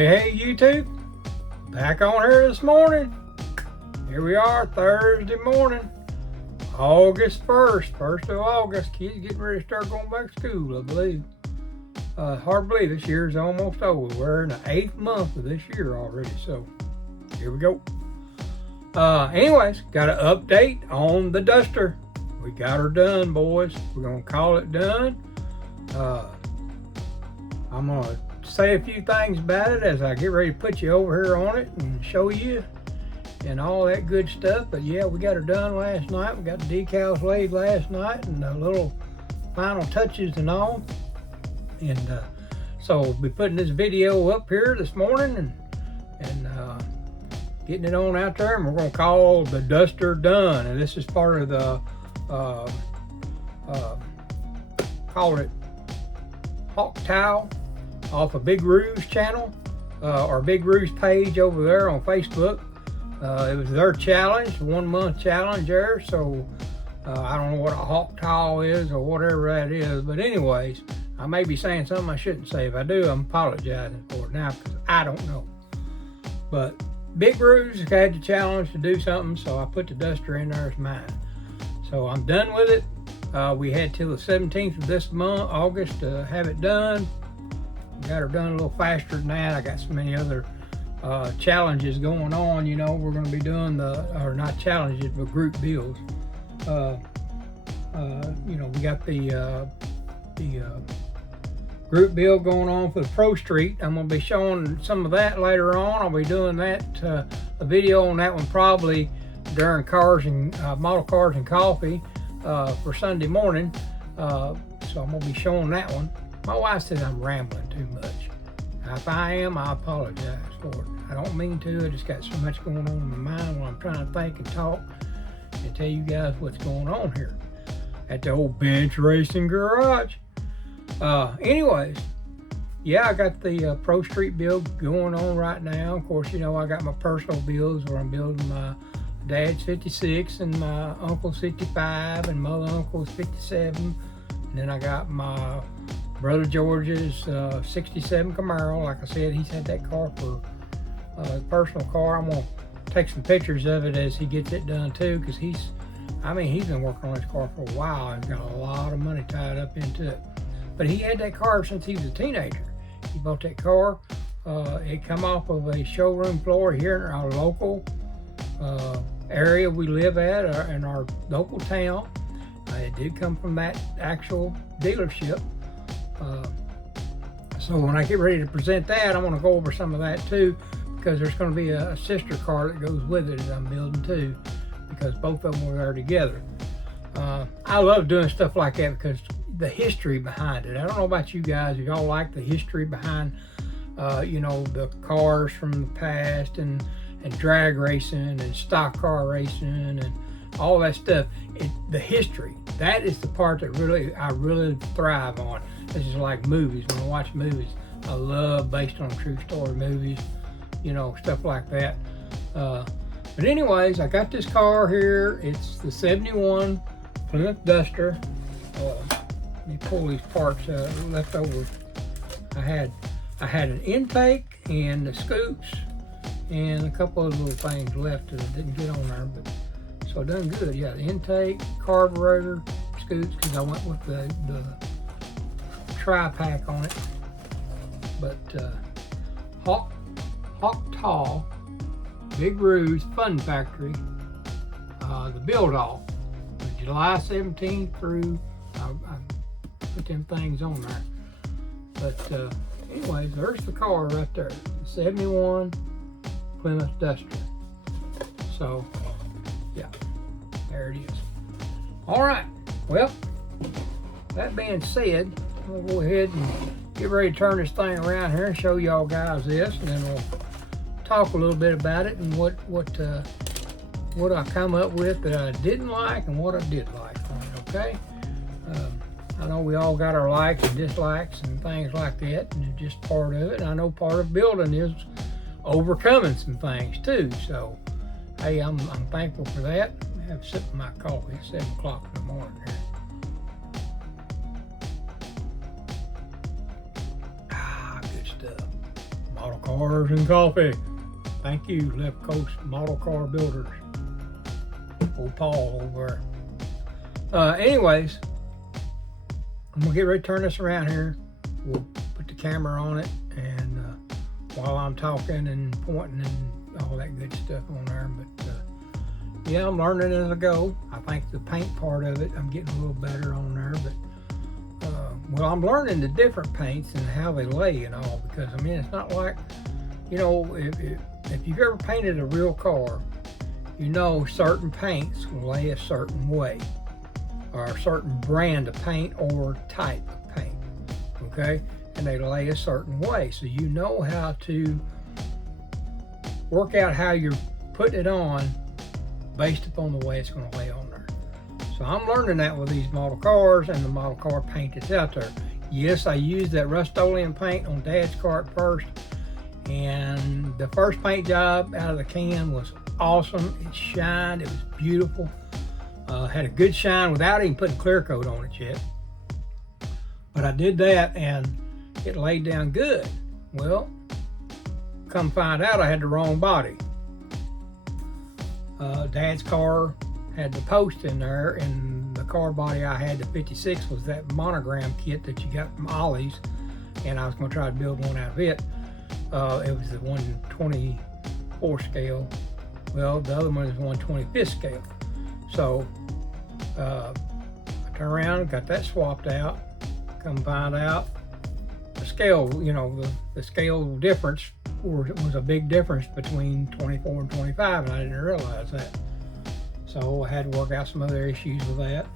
Hey YouTube, back on here this morning. Here we are, Thursday morning, August 1st, 1st of August. Kids getting ready to start going back to school, I believe. Hard to believe this year's almost over. We're in the 8th month of this year already, so here we go. Anyways, got an update on the Duster. We got her done, boys. We're gonna call it done. I'm gonna say a few things about it as I get ready to put you over here on it and show you and all that good stuff. But yeah, we got her done last night. We got the decals laid last night and the little final touches and all. And so we'll be putting this video up here this morning and getting it on out there, and we're gonna call the Duster done. And this is part of the call it Hawk Tile off of Big Roo's channel, or Big Roo's page over there on Facebook. It was their challenge, 1 month challenge there. So I don't know what a Hawk Tile is or whatever that is, but anyways, I may be saying something I shouldn't say. If I do, I'm apologizing for it now because I don't know. But Big Roo's had the challenge to do something, so I put the Duster in there as mine. So I'm done with it. We had till the 17th of this month, August, to have it done. Got her done a little faster than that. I got so many other challenges going on. You know, we're going to be doing or not challenges, but group builds. You know, we got the group build going on for the Pro Street. I'm going to be showing some of that later on. I'll be doing that, a video on that one probably during Cars and Model Cars and Coffee for Sunday morning. So I'm going to be showing that one. My wife says I'm rambling too much. If I am, I apologize for it. I don't mean to. I just got so much going on in my mind when I'm trying to think and talk and tell you guys what's going on here at the old Bench Racing Garage. Anyways, yeah, I got the Pro Street build going on right now. Of course, you know, I got my personal builds where I'm building my dad's 56 and my uncle's 55 and my other uncle's 57. And then I got my brother George's 67 Camaro. Like I said, he's had that car for personal car. I'm gonna take some pictures of it as he gets it done too, because he's been working on his car for a while and got a lot of money tied up into it. But he had that car since he was a teenager. He bought that car. It come off of a showroom floor here in our local area we live at, in our local town. It did come from that actual dealership. So when I get ready to present that, I'm going to go over some of that too, because there's going to be a sister car that goes with it that I'm building too, because both of them were there together. I love doing stuff like that because the history behind it. I don't know about you guys, if y'all like the history behind, you know, the cars from the past and drag racing and stock car racing and all that stuff. The history, that is the part that I really thrive on. This is like movies. When I watch movies, I love based on true story movies, you know, stuff like that. But anyways, I got this car here. It's the 71 Plymouth Duster. Let me pull these parts left over. I had an intake and the scoops and a couple of little things left that I didn't get on there, but so done good. Yeah, the intake, carburetor, scoops, because I went with the tri-pack on it. But Hawk Tile, Big Roo's Fun Factory, the build off, July 17th through, I put them things on there. But anyways, there's the car right there, the 71 Plymouth Duster. So yeah, there it is. All right, well, that being said, we'll go ahead and get ready to turn this thing around here and show y'all guys this, and then we'll talk a little bit about it and what I come up with that I didn't like and what I did like on it, okay? I know we all got our likes and dislikes and things like that, and it's just part of it. And I know part of building is overcoming some things too. So, hey, I'm thankful for that. I have a sip of my coffee. It's 7 o'clock in the morning here. Good stuff. Model Cars and Coffee. Thank you, Left Coast Model Car Builders. Old Paul over there. Anyways, I'm gonna get ready to turn this around here. We'll put the camera on it, and while I'm talking and pointing and all that good stuff on there. But yeah, I'm learning as I go. I think the paint part of it, I'm getting a little better on there. But well, I'm learning the different paints and how they lay and all, because I mean, it's not like, you know, if you've ever painted a real car, you know certain paints will lay a certain way, or a certain brand of paint or type of paint, okay? And they lay a certain way, so you know how to work out how you're putting it on based upon the way it's going to lay on there. So I'm learning that with these model cars and the model car paint that's out there. Yes, I used that Rust-Oleum paint on Dad's car at first, and the first paint job out of the can was awesome. It shined, it was beautiful. Had a good shine without even putting clear coat on it yet. But I did that and it laid down good. Well, come find out I had the wrong body. Dad's car had the post in there, and the car body I had, the 56, was that monogram kit that you got from Ollie's, and I was going to try to build one out of it. It was the 1/24 scale. Well, the other one is 1/25 scale. So I turned around, got that swapped out. Come find out the scale, you know, the scale difference was a big difference between 24 and 25, and I didn't realize that. So I had to work out some other issues with that.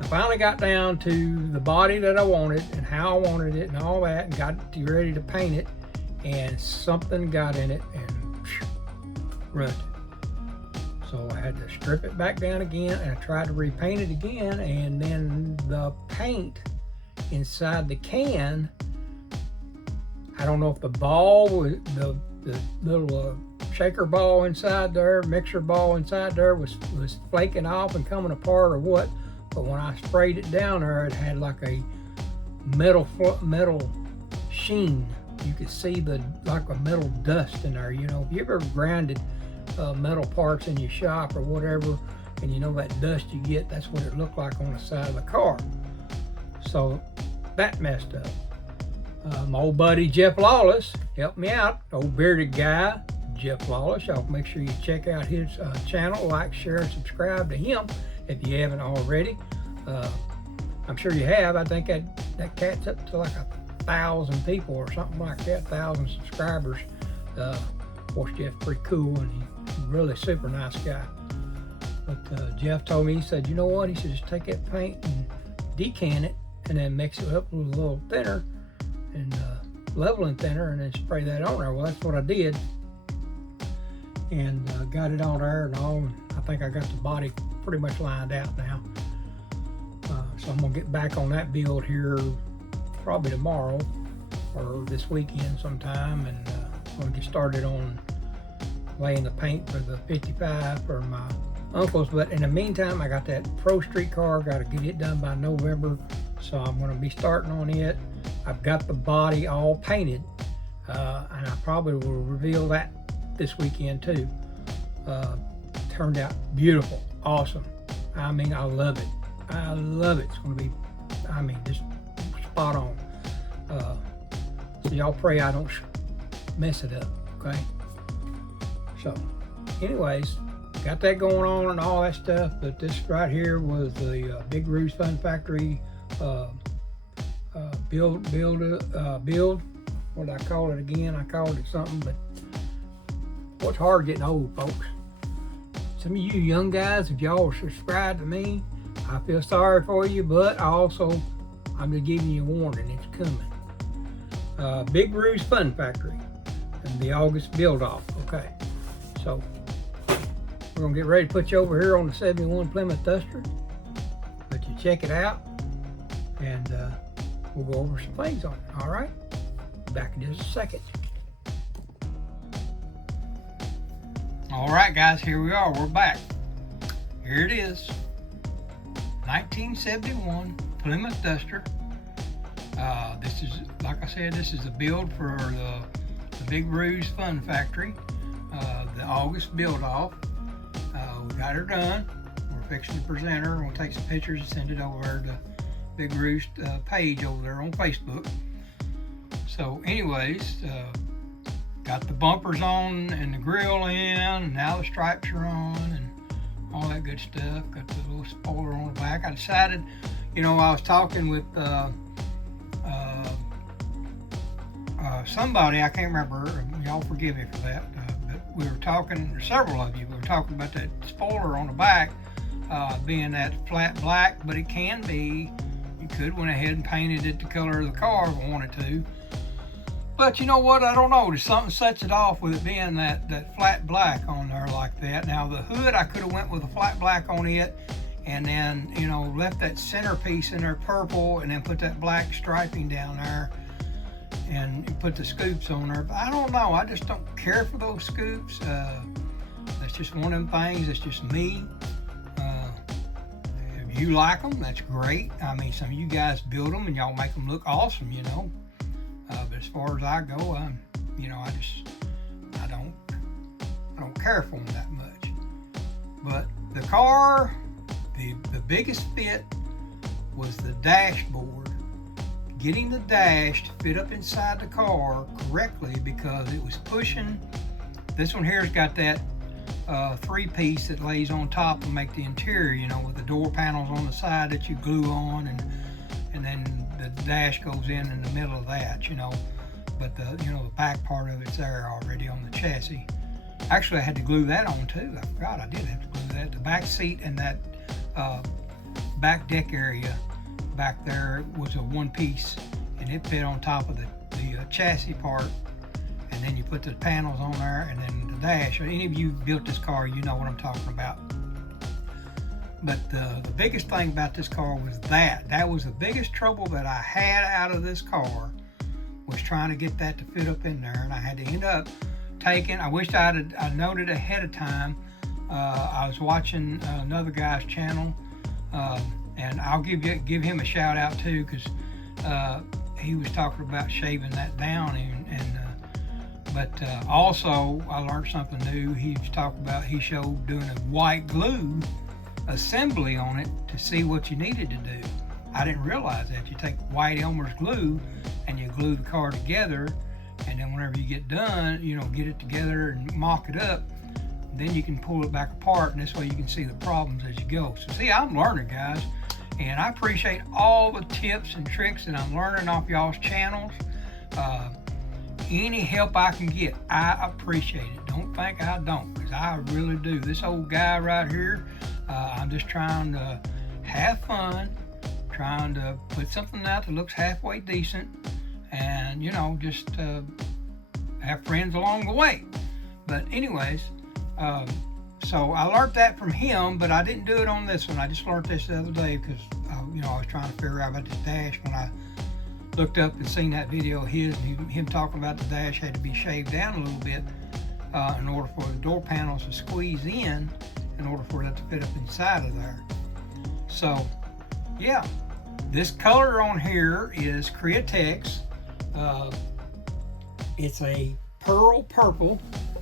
I finally got down to the body that I wanted and how I wanted it and all that, and got ready to paint it, and something got in it and ruined it. So I had to strip it back down again, and I tried to repaint it again, and then the paint inside the can, I don't know if the ball was the little shaker ball inside there, mixer ball inside there was flaking off and coming apart or what, but when I sprayed it down there, it had like a metal sheen. You could see like a metal dust in there. You know, if you ever grinded metal parts in your shop or whatever, and you know that dust you get, that's what it looked like on the side of the car. So that messed up. My old buddy Jeff Lawless helped me out. Old bearded guy, Jeff Lawless. Y'all make sure you check out his channel, like, share, and subscribe to him if you haven't already. I'm sure you have. I think that cat's up to like 1,000 people or something like that, 1,000 subscribers. Of course, Jeff's pretty cool, and he's really super nice guy. But Jeff told me, he said, you know what? He said, just take that paint and decant it, and then mix it up with a little thinner and leveling thinner, and then spray that on there. Well, that's what I did, and got it on there and all. And I think I got the body pretty much lined out now. So I'm gonna get back on that build here probably tomorrow or this weekend sometime, and I'm gonna get started on laying the paint for the 55 for my uncle's. But in the meantime, I got that Pro Street car, got to get it done by November, so I'm going to be starting on it. I've got the body all painted, and I probably will reveal that this weekend too. Turned out beautiful, awesome. I mean, I love it. I love it. It's going to be, I mean, just spot on. So y'all pray I don't mess it up, okay? So, anyways, got that going on and all that stuff, but this right here was the Big Ruse Fun Factory build. What did I call it again? I called it something, but what's hard getting old, folks. Some of you young guys, if y'all are subscribed to me, I feel sorry for you, but I'm just giving you a warning, it's coming. Big Ruse Fun Factory and the August build off. Okay, so we're gonna get ready to put you over here on the 71 Plymouth Duster, let you check it out, and we'll go over some things on it. All right, back in just a second. All right, guys, here we are. We're back. Here it is, 1971 Plymouth Duster. This is, like I said, this is a build for the Big Rouge Fun Factory, the August build off. We got her done. We're fixing to present her. We're going to take some pictures and send it over to Big Rouge page over there on Facebook. So anyways, got the bumpers on and the grill in, and now the stripes are on and all that good stuff. Got the little spoiler on the back. I decided, I was talking with somebody, I can't remember, y'all forgive me for that, but we were talking, several of you, we were talking about that spoiler on the back being that flat black, but it can be, you could went ahead and painted it the color of the car if you wanted to. But you know what, I don't know, there's something sets it off with it being that flat black on there like that. Now the hood, I could have went with a flat black on it and then, left that centerpiece in there purple and then put that black striping down there and put the scoops on there. But I don't know, I just don't care for those scoops. That's just one of them things, that's just me. If you like them, that's great. I mean, some of you guys build them and y'all make them look awesome, but as far as I go, I don't care for them that much. But the car, the biggest fit was the dashboard. Getting the dash to fit up inside the car correctly, because it was pushing. This one here's got that 3-piece that lays on top to make the interior, with the door panels on the side that you glue on, and then the dash goes in the middle of that, but the back part of it's there already on the chassis. Actually, I had to glue that on too. I forgot I did have to glue that. The back seat and that back deck area back there was a 1-piece, and it fit on top of the chassis part, and then you put the panels on there, and then the dash. Any of you built this car, you know what I'm talking about. But the biggest thing about this car was that was the biggest trouble that I had out of this car, was trying to get that to fit up in there, and I had to end up taking, I wished I noted ahead of time. I was watching another guy's channel, and I'll give him a shout out too, because he was talking about shaving that down, but also I learned something new. He showed doing a white glue assembly on it to see what you needed to do. I didn't realize that. You take white Elmer's glue and you glue the car together, and then whenever you get done, get it together and mock it up, then you can pull it back apart, and this way you can see the problems as you go. So see, I'm learning, guys, and I appreciate all the tips and tricks that I'm learning off y'all's channels. Any help I can get, I appreciate it. Don't think I don't, because I really do. This old guy right here, I'm just trying to have fun, trying to put something out that looks halfway decent, and just have friends along the way. But anyways, so I learned that from him, but I didn't do it on this one. I just learned this the other day because I was trying to figure out about this dash when I looked up and seen that video of his, and him talking about the dash had to be shaved down a little bit in order for the door panels to squeeze in order for that to fit up inside of there. So yeah, this color on here is Createx. It's a pearl purple.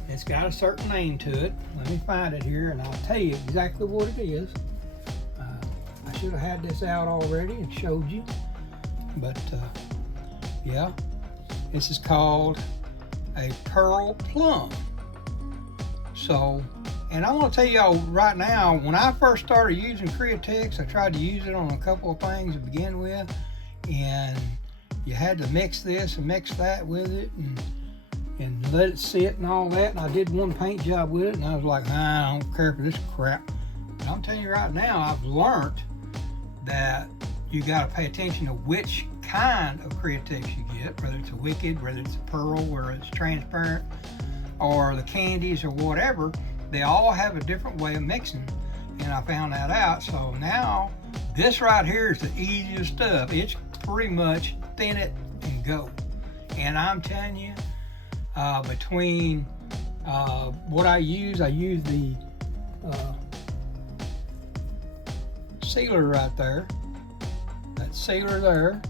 It's got a certain name to it. Let me find it here and I'll tell you exactly what it is. I should have had this out already and showed you, but yeah, this is called a pearl plum. So, and I want to tell y'all right now, when I first started using Createx, I tried to use it on a couple of things to begin with, and you had to mix this and mix that with it and let it sit and all that. And I did one paint job with it, and I was like, nah, I don't care for this crap. But I'm telling you right now, I've learned that you got to pay attention to which kind of Createx you get, whether it's a Wicked, whether it's a pearl, whether it's transparent, or the candies or whatever. They all have a different way of mixing, and I found that out. So now this right here is the easiest stuff. It's pretty much thin it and go. And I'm telling you, between what I use the sealer right there, that sealer there,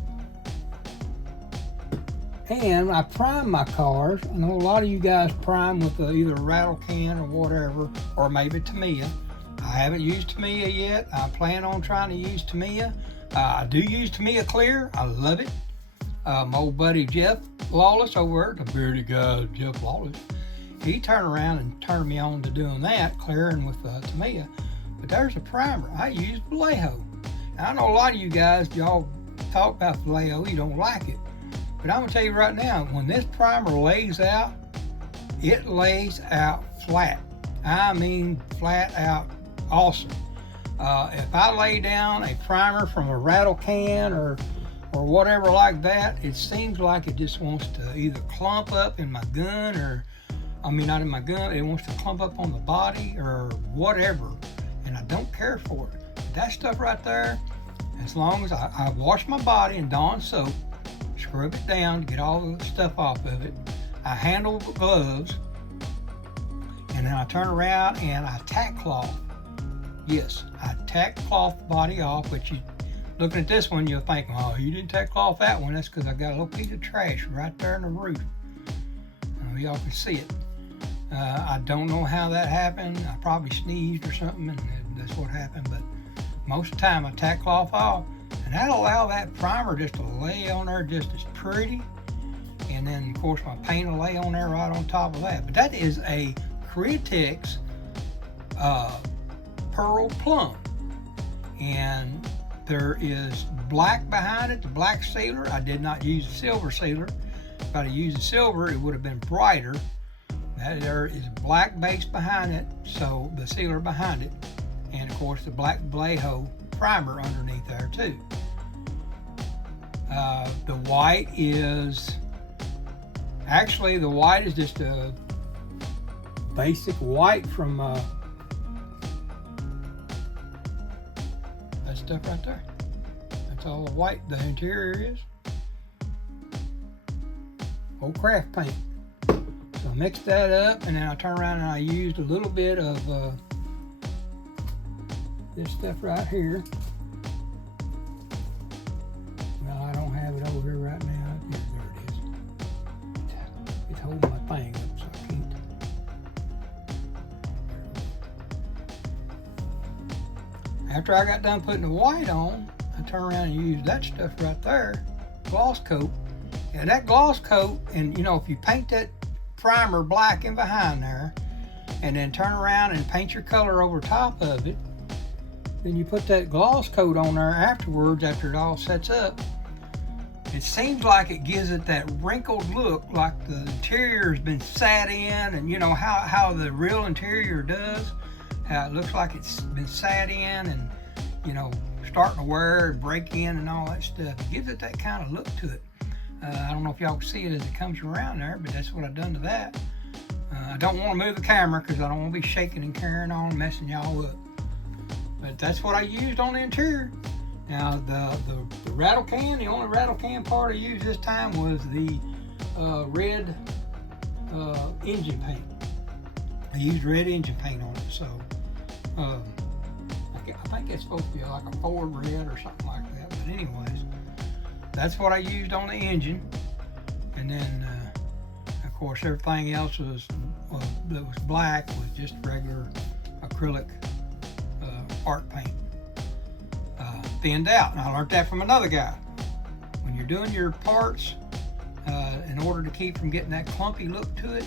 And I prime my cars. I know a lot of you guys prime with either a rattle can or whatever, or maybe Tamiya. I haven't used Tamiya yet. I plan on trying to use Tamiya. I do use Tamiya Clear. I love it. My old buddy Jeff Lawless over at the bearded guy, Jeff Lawless, he turned around and turned me on to doing that, clearing with Tamiya. But there's a primer. I use Vallejo. Now, I know a lot of you guys, y'all talk about Vallejo, you don't like it. But I'm gonna tell you right now, when this primer lays out, it lays out flat. I mean flat out awesome. If I lay down a primer from a rattle can or whatever like that, it seems like it just wants to either clump up in my gun or, I mean not in my gun, it wants to clump up on the body or whatever. And I don't care for it. That stuff right there, as long as I wash my body in Dawn soap, scrub it down to get all the stuff off of it. I handle the gloves, and then I turn around and I tack cloth. Yes, I tack cloth the body off, but you looking at this one, you'll think, oh, you didn't tack cloth that one. That's because I got a little piece of trash right there in the roof. Y'all can see it. I don't know how that happened. I probably sneezed or something, and that's what happened. But most of the time, I tack cloth off, and that'll allow that primer just to lay on there just as pretty. And then, of course, my paint will lay on there right on top of that. But that is a Createx Pearl Plum, and there is black behind it, the black sealer. I did not use the silver sealer. If I'd have used the silver, it would have been brighter. That there is black base behind it, so the sealer behind it, and of course the black Vallejo primer underneath there too. The white is actually just a basic white from that stuff right there. That's all the white the interior is. Old craft paint. So I mixed that up, and then I turn around and I used a little bit of this stuff right here. Well, I don't have it over here right now. Yeah, there it is. It's holding my thing up, so I can't. After I got done putting the white on, I turn around and use that stuff right there, gloss coat. And that gloss coat, and you know, if you paint that primer black in behind there, and then turn around and paint your color over top of it, then you put that gloss coat on there afterwards, after it all sets up, it seems like it gives it that wrinkled look, like the interior has been sat in, and you know how the real interior does, how it looks like it's been sat in and, you know, starting to wear and break in and all that stuff. It gives it that kind of look to it. I don't know if y'all can see it as it comes around there, but that's what I've done to that. I don't want to move the camera because I don't want to be shaking and carrying on and messing y'all up. But that's what I used on the interior. Now the rattle can, the only rattle can part I used this time was the red engine paint. I used red engine paint on it, so I think it's supposed to be like a Ford red or something like that. But anyways, that's what I used on the engine, and then of course everything else that was black was just regular acrylic art paint, thinned out. And I learned that from another guy. When you're doing your parts, in order to keep from getting that clumpy look to it,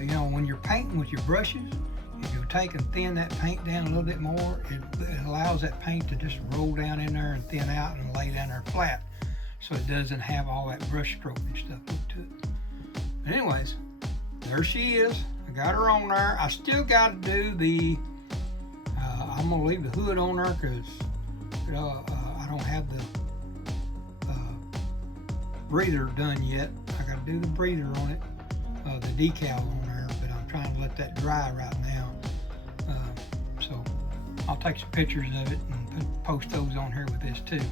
you know, when you're painting with your brushes, if you take and thin that paint down a little bit more, it allows that paint to just roll down in there and thin out and lay down there flat, so it doesn't have all that brush stroke and stuff look to it. But anyways, there she is. I got her on there. I still got to do the, I'm going to leave the hood on there because I don't have the breather done yet. I got to do the breather on it, the decal on there, but I'm trying to let that dry right now. So I'll take some pictures of it and post those on here with this too.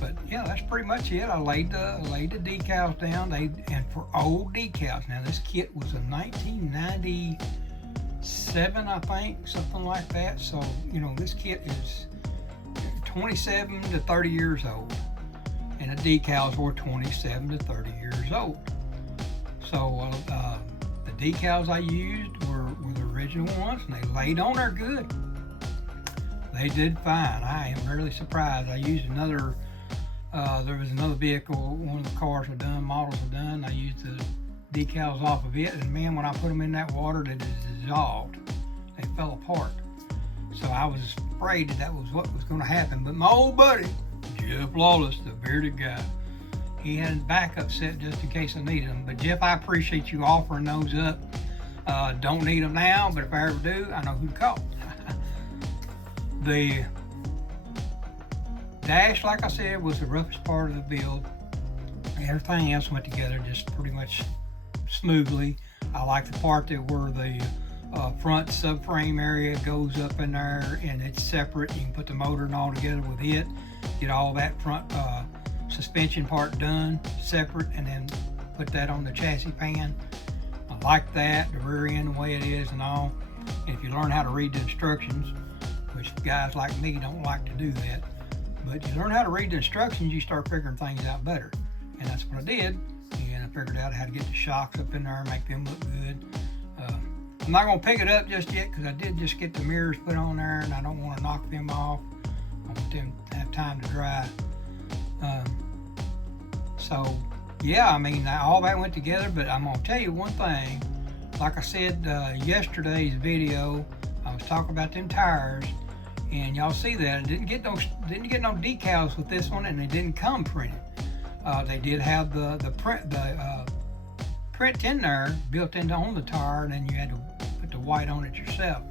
But yeah, that's pretty much it. I laid the decals down. And for old decals, now this kit was a 1997, I think, something like that. So you know, this kit is 27 to 30 years old, and the decals were 27 to 30 years old. So the decals I used were the original ones, and they laid on there good. They did fine. I am really surprised. I used another, there was another vehicle, one of the cars I've done, models I've done, I used the decals off of it, and man, when I put them in that water, they dissolved. They fell apart. So I was afraid that was what was going to happen. But my old buddy, Jeff Lawless, the bearded guy, he had a backup set just in case I needed them. But Jeff, I appreciate you offering those up. Don't need them now, but if I ever do, I know who to call. The dash, like I said, was the roughest part of the build. Everything else went together just pretty much smoothly. I like the part that where the front subframe area goes up in there and it's separate. You can put the motor and all together with it. Get all that front suspension part done separate, and then put that on the chassis pan. I like that, the rear end the way it is and all. And if you learn how to read the instructions, which guys like me don't like to do that, but you learn how to read the instructions, you start figuring things out better. And that's what I did. And I figured out how to get the shocks up in there and make them look good. I'm not going to pick it up just yet because I did just get the mirrors put on there, and I don't want to knock them off. I want them to have time to dry. So yeah, I mean, all that went together, but I'm going to tell you one thing. Like I said, yesterday's video, I was talking about them tires, and y'all see that I didn't get no decals with this one, and they didn't come printed. They did have the print in there, built into on the tire, and then you had to put the white on it yourself.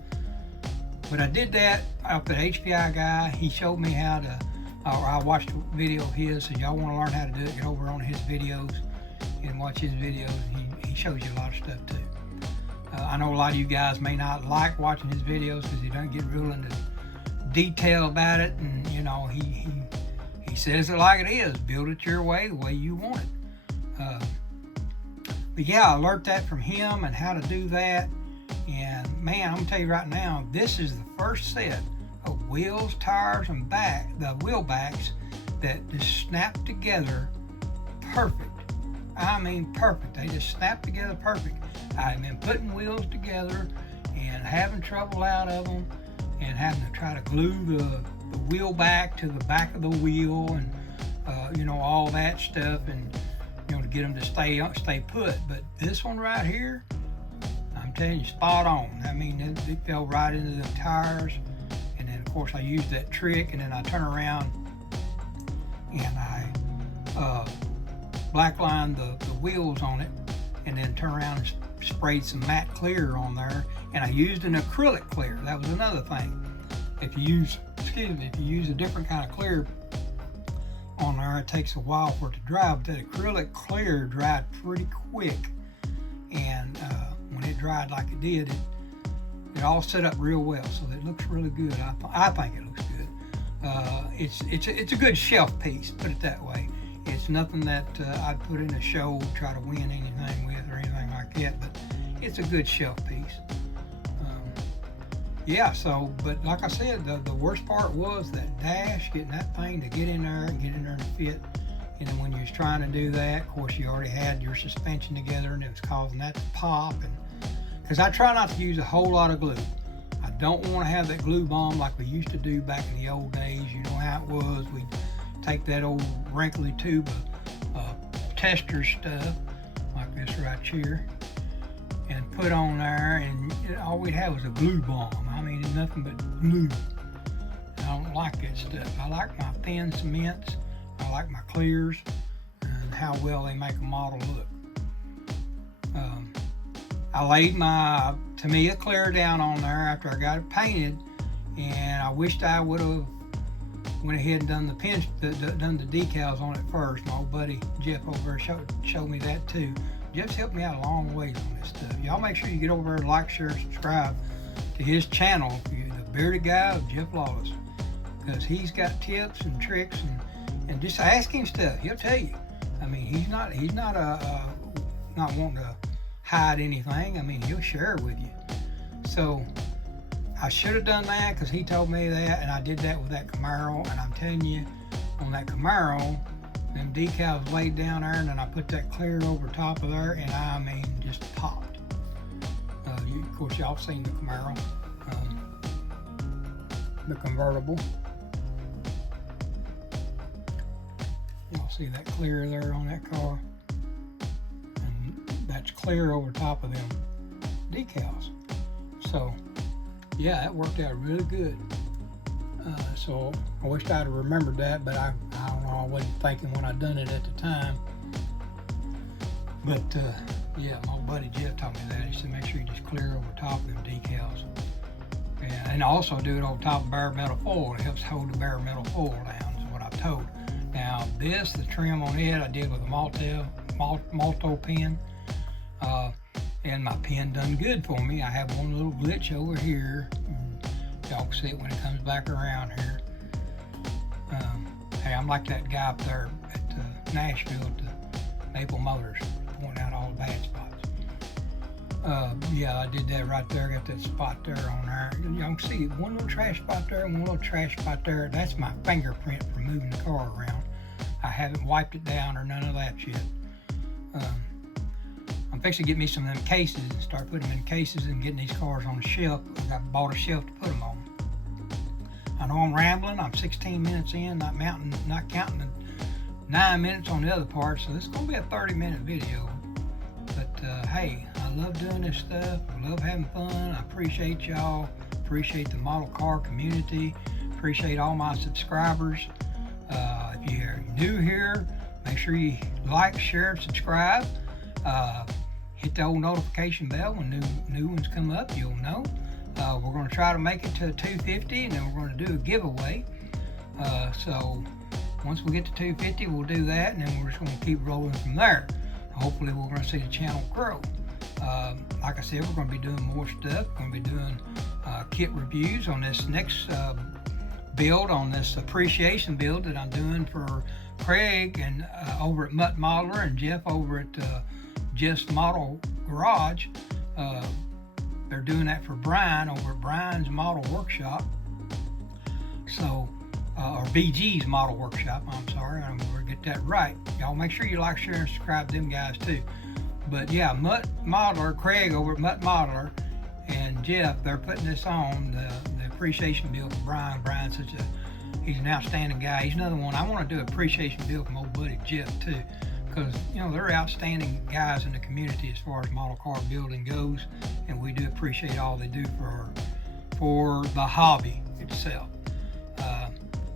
But I did that off the HPI guy. He showed me how to, or I watched a video of his, so y'all want to learn how to do it, get over on his videos and watch his videos. He shows you a lot of stuff too. I know a lot of you guys may not like watching his videos because he doesn't get real into detail about it, and you know, he says it like it is. Build it your way, the way you want it. But yeah, I learned that from him and how to do that. And man, I'm gonna tell you right now, this is the first set of wheels, tires, and the wheel backs that just snap together perfect. I mean perfect. They just snap together perfect. I've been putting wheels together and having trouble out of them, and having to try to glue the wheel back to the back of the wheel, and you know, all that stuff, and you know, to get them to stay put. But this one right here, I'm telling you, spot on. I mean, it fell right into the tires. And then of course I used that trick, and then I turn around and I blacklined the wheels on it, and then turn around and sprayed some matte clear on there, and I used an acrylic clear. That was another thing. If you use a different kind of clear on there, it takes a while for it to dry, but that acrylic clear dried pretty quick, and when it dried like it did, it all set up real well, so it looks really good. I think it looks good. It's a good shelf piece, put it that way. It's nothing that I'd put in a show, try to win anything with or anything like that, but it's a good shelf piece. Yeah, so, but like I said, the worst part was that dash, getting that thing to get in there and fit. And then when you was trying to do that, of course, you already had your suspension together, and it was causing that to pop. And because I try not to use a whole lot of glue. I don't want to have that glue bomb like we used to do back in the old days. You know how it was. We'd take that old wrinkly tube of tester stuff, like this right here, and put on there, and all we'd have was a glue bomb. I mean, it's nothing but glue. I don't like that stuff. I like my thin cements. I like my clears, and how well they make a model look. I laid my Tamiya clear down on there after I got it painted, and I wished I would have went ahead and done done the decals on it first. My old buddy Jeff over there showed me that too. Jeff's helped me out a long ways on this stuff. Y'all make sure you get over there and like, share, and subscribe to his channel, the Bearded Guy of Jeff Lawless, because he's got tips and tricks, and just ask him stuff. He'll tell you. I mean, he's not wanting to hide anything. I mean, he'll share it with you. So I should have done that because he told me that, and I did that with that Camaro. And I'm telling you, on that Camaro, them decals laid down there, and then I put that clear over top of there, and I mean, just popped. Of course, y'all seen the Camaro, the convertible. Y'all see that clear there on that car, and that's clear over top of them decals. So yeah, that worked out really good. So I wished I'd have remembered that, but I don't know, I wasn't thinking when I done it at the time. But yeah, my buddy Jeff taught me that. He said make sure you just clear over top of them decals, and also do it over top of bare metal foil. It helps hold the bare metal foil down, is what I've told. Now this, the trim on it, I did with a Malto pen, and my pen done good for me. I have one little glitch over here. Y'all can see it when it comes back around here. Hey, I'm like that guy up there at Nashville at the Maple Motors, pointing out all the bad spots. Yeah, I did that right there. Got that spot there on there. Y'all can see it. One little trash spot there, one little trash spot there. That's my fingerprint for moving the car around. I haven't wiped it down or none of that yet. I'm fixing to get me some of them cases and start putting them in cases and getting these cars on the shelf. I bought a shelf to put them on. I know I'm rambling. I'm 16 minutes in, not counting the 9 minutes on the other part. So this is going to be a 30-minute video. But hey, I love doing this stuff. I love having fun. I appreciate y'all. Appreciate the model car community. Appreciate all my subscribers. If you're new here, make sure you like, share, and subscribe. Hit the old notification bell when new ones come up, you'll know. We're going to try to make it to 250, and then we're going to do a giveaway. So once we get to 250, we'll do that, and then we're just going to keep rolling from there. Hopefully we're going to see the channel grow. Like I said, we're going to be doing more stuff. We're going to be doing kit reviews on this next build, on this appreciation build that I'm doing for Craig and over at Mutt Modeler, and Jeff over at Just Model Garage. They're doing that for Brian over at Brian's Model Workshop. So, or BG's Model Workshop, I'm sorry, I'm going to get that right. Y'all make sure you like, share, and subscribe to them guys too. But yeah, Mutt Modeler, Craig over at Mutt Modeler, and Jeff, they're putting this on, the appreciation bill for Brian. Brian's he's an outstanding guy. He's another one. I want to do an appreciation bill for my old buddy Jeff too, because you know they're outstanding guys in the community as far as model car building goes, and we do appreciate all they do for the hobby itself.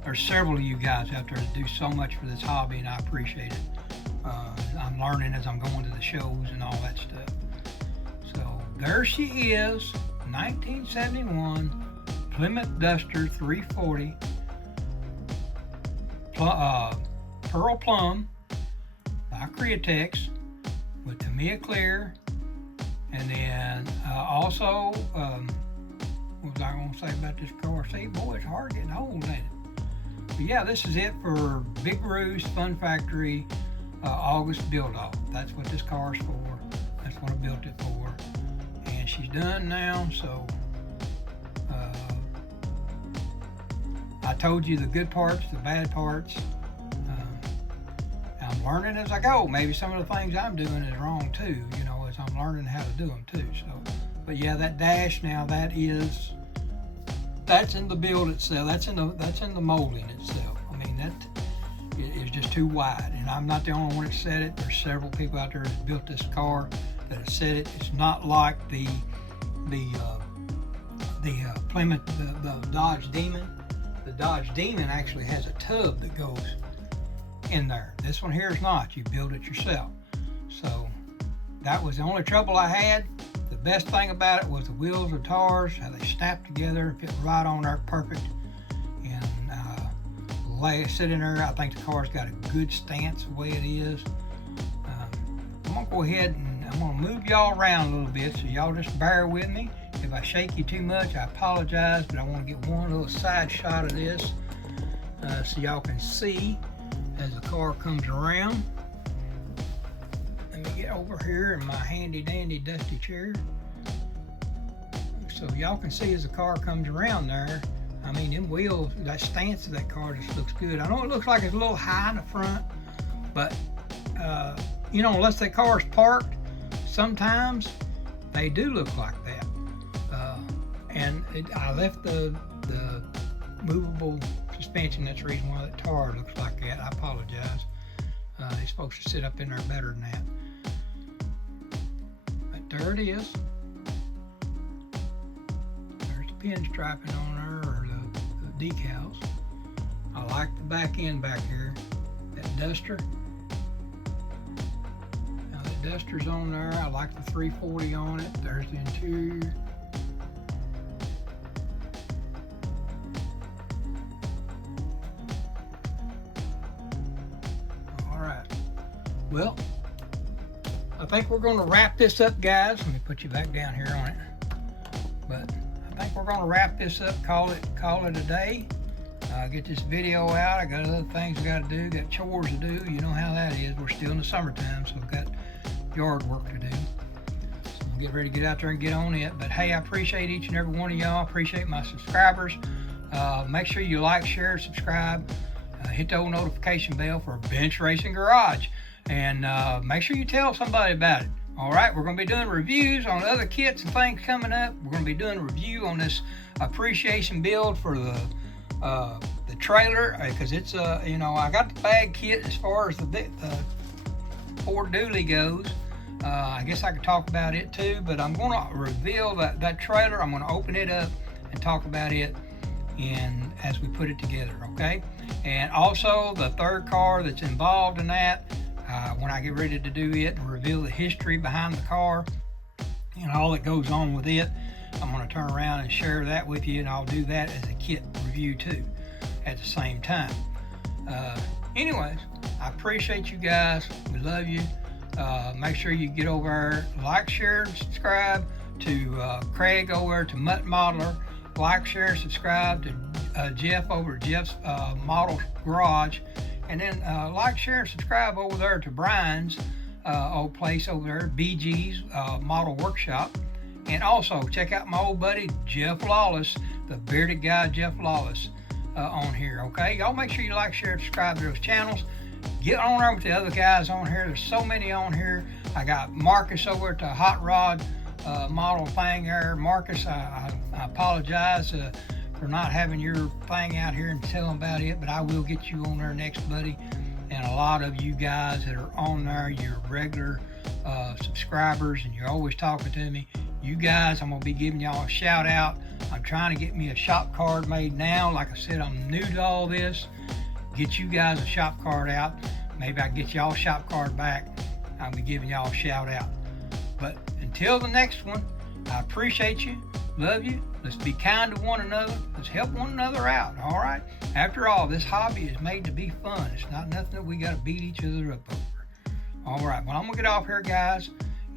There's several of you guys out there that do so much for this hobby, and I appreciate it. I'm learning as I'm going to the shows and all that stuff. So there she is, 1971 Plymouth Duster 340, Pearl Plum by Createx with Tamiya Clear, and then also, what was I going to say about this car? See, boy, it's hard getting old, ain't it? But yeah, this is it for Big Roost Fun Factory August build-off. That's what this car's for. That's what I built it for. And she's done now, so I told you the good parts, the bad parts. I'm learning as I go. Maybe some of the things I'm doing is wrong too, you know, as I'm learning how to do them too. So, but yeah, that dash now, that's in the build itself. That's in the molding itself. I mean, that is just too wide, and I'm not the only one that said it. There's several people out there that built this car that have said it. It's not like the Plymouth, the Dodge Demon. The Dodge Demon actually has a tub that goes in there. This one here is not. You build it yourself. So that was the only trouble I had. The best thing about it was the wheels and tires, how they snapped together, fit right on there perfect, and sit in there. I think the car's got a good stance the way it is. I'm gonna go ahead and I'm gonna move y'all around a little bit, so y'all just bear with me. If I shake you too much, I apologize, but I want to get one little side shot of this so y'all can see as the car comes around. Let me get over here in my handy dandy dusty chair so y'all can see as the car comes around there. I mean, them wheels, that stance of that car just looks good. I know it looks like it's a little high in the front, But you know, unless that car's parked, sometimes they do look like that. I left the movable suspension. That's the reason why that tar looks like that. I apologize. They're supposed to sit up in there better than that. But there it is. There's the pinstriping on there, or the decals. I like the back end back here. That duster. Now that duster's on there. I like the 340 on it. There's the interior. Well, I think we're going to wrap this up, guys. Let me put you back down here on it. But I think we're going to wrap this up, call it a day. Get this video out. I got other things I got to do, got chores to do. You know how that is. We're still in the summertime, so we've got yard work to do. So we'll get ready to get out there and get on it. But hey, I appreciate each and every one of y'all. Appreciate my subscribers. Make sure you like, share, subscribe. Hit the old notification bell for Bench Racing Garage. And make sure you tell somebody about it. All right, we're going to be doing reviews on other kits and things coming up. We're going to be doing a review on this appreciation build for the trailer, because it's you know, I got the bag kit as far as the Ford Dually goes. I guess I could talk about it too, but I'm going to reveal that trailer. I'm going to open it up and talk about it as we put it together, okay? And also the third car that's involved in that. When I get ready to do it and reveal the history behind the car and all that goes on with it, I'm going to turn around and share that with you, and I'll do that as a kit review too at the same time. Anyways, I appreciate you guys. We love you. Make sure you get over there, like, share, and subscribe to Craig over to Mutt Modeler. Like, share, subscribe to Jeff over at Jeff's Model Garage. And then like, share, and subscribe over there to Brian's old place over there, BG's Model Workshop. And also check out my old buddy Jeff Lawless, the bearded guy Jeff Lawless on here, okay? Y'all make sure you like, share, and subscribe to those channels. Get on there with the other guys on here. There's so many on here. I got Marcus over at the Hot Rod model thing there. Marcus, I apologize for not having your thing out here and telling about it, but I will get you on there next, buddy. And a lot of you guys that are on there, you're regular subscribers, and you're always talking to me. You guys, I'm gonna be giving y'all a shout out. I'm trying to get me a shop card made now. Like I said, I'm new to all this. Get you guys a shop card out. Maybe I can get y'all a shop card back. I'll be giving y'all a shout out. But until the next one, I appreciate you. Love you. Let's be kind to one another. Let's help one another out, all right? After all, this hobby is made to be fun. It's not nothing that we got to beat each other up over. All right, well, I'm going to get off here, guys,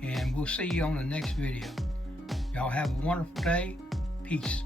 and we'll see you on the next video. Y'all have a wonderful day. Peace.